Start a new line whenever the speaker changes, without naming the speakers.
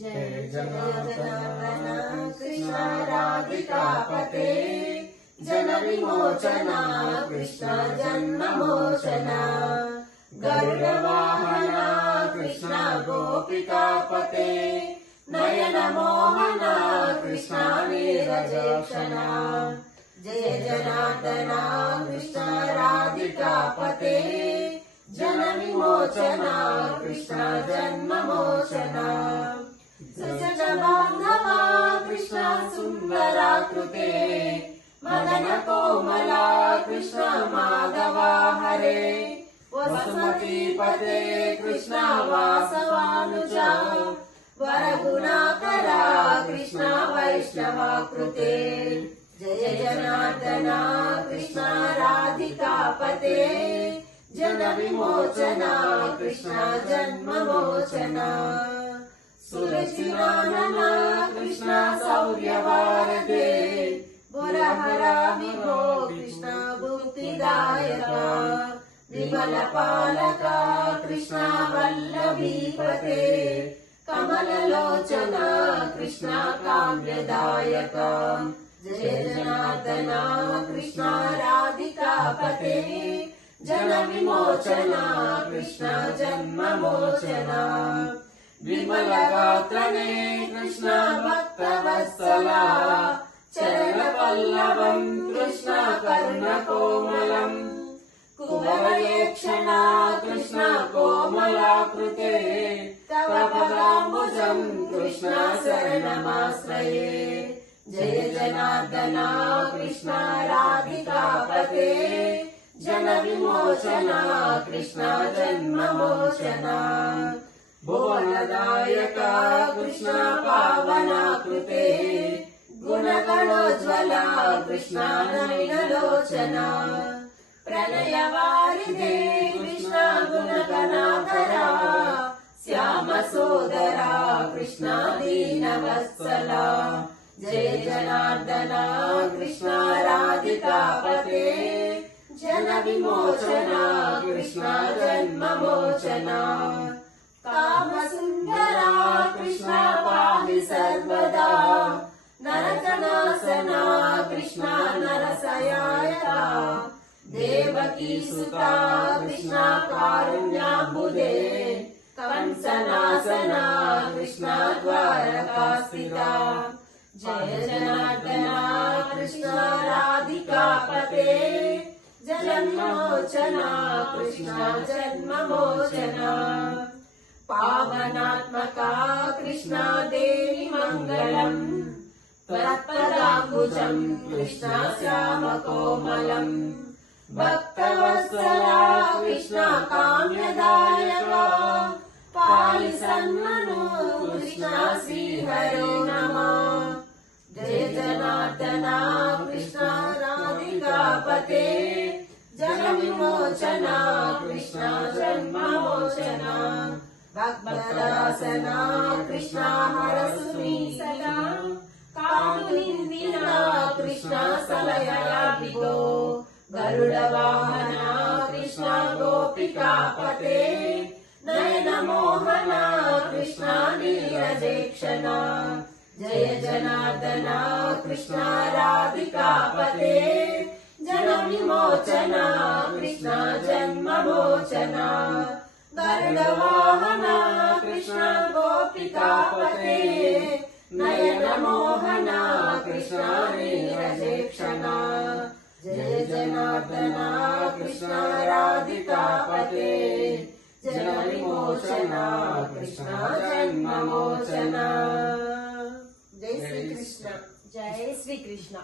जय जनार्दन कृष्ण राधिकापते जनविमोचना कृष्ण जन्ममोचना। गरुडवाहना कृष्ण गोपिकापते नयनमोहना कृष्ण नीरजेक्षणा जय जनार्दना कृष्ण राधिकापते जनविमोचना कृष्ण जन्ममोचना। सजन बान्धवा कृष्ण सुन्दराकृते मदन कोमला कृष्ण माधवा हरे वसुमतीपते कृष्ण वासवानुजा वरगुणाकरा कृष्ण वैष्णवाकृते जय जनार्दना कृष्ण राधिकापते जनविमोचना कृष्ण जन्ममोचना सुरशिरानना कृष्ण सौर्यवारदे पुरहरा विभो कृष्ण भुक्तिदायका विमलपालका कृष्ण वल्लभीपते कमललोचना कृष्ण काम्यदायका जय जनार्दना कृष्ण राधिकापते जनविमोचना कृष्ण जन्ममोचना विमलगात्रणे कृष्ण भक्तवत्सला चरणपल्लवम् कृष्ण कर्णकोमलम् कुवरयेक्षणा कृष्ण कोमलाकृते तव पदाम्बुजम् कृष्ण शरणमाश्रये जय जनार्दना कृष्ण राधिकापते जनविमोचना कृष्ण जन्ममोचना भुवनदायका कृष्ण पावनाकृते गुणगणोज्ज्वला कृष्ण नयनलोचना प्रणयवारिधे कृष्ण गुणगणाधरा श्यामसोदरा कृष्ण दीनवत्सला जय जनार्दना कृष्ण राधिकापते जनविमोचना कृष्ण जन्ममोचना देवकी सुता कृष्ण कारुण्याम्बुदे कंसनासना कृष्ण द्वारकास्थिता जय जनार्दना कृष्ण राधिकापते जन्मोचना कृष्ण जन्ममोचना। पावनात्मका कृष्णा देवि मङ्गलम् त्वत्पदाम्बुजम् कृष्ण श्यामकोमलम् भक्तवत्सला कृष्ण काम्यदायका पालि सन्मनो कृष्ण श्रीहरो नमः जय जनार्दना कृष्ण राधिकापते। जनविमोचना कृष्ण जन्ममोचना। भक्तदासना कृष्ण हरसुमी सदा। कामुनिन्दिना कृष्ण सलयया विगो गरुडवाहना कृष्ण गोपिकापते नयनमोहना कृष्ण नीरजेक्षणा जय जनार्दना कृष्ण राधिकापते जनविमोचना कृष्ण जन्ममोचना। गरुडवाहना कृष्ण गोपिकापते नयनमोहना कृष्ण नीरजेक्षणा राधिकापते जनविमोचना कृष्ण जन्ममोचना जय श्री कृष्ण
जय श्री कृष्ण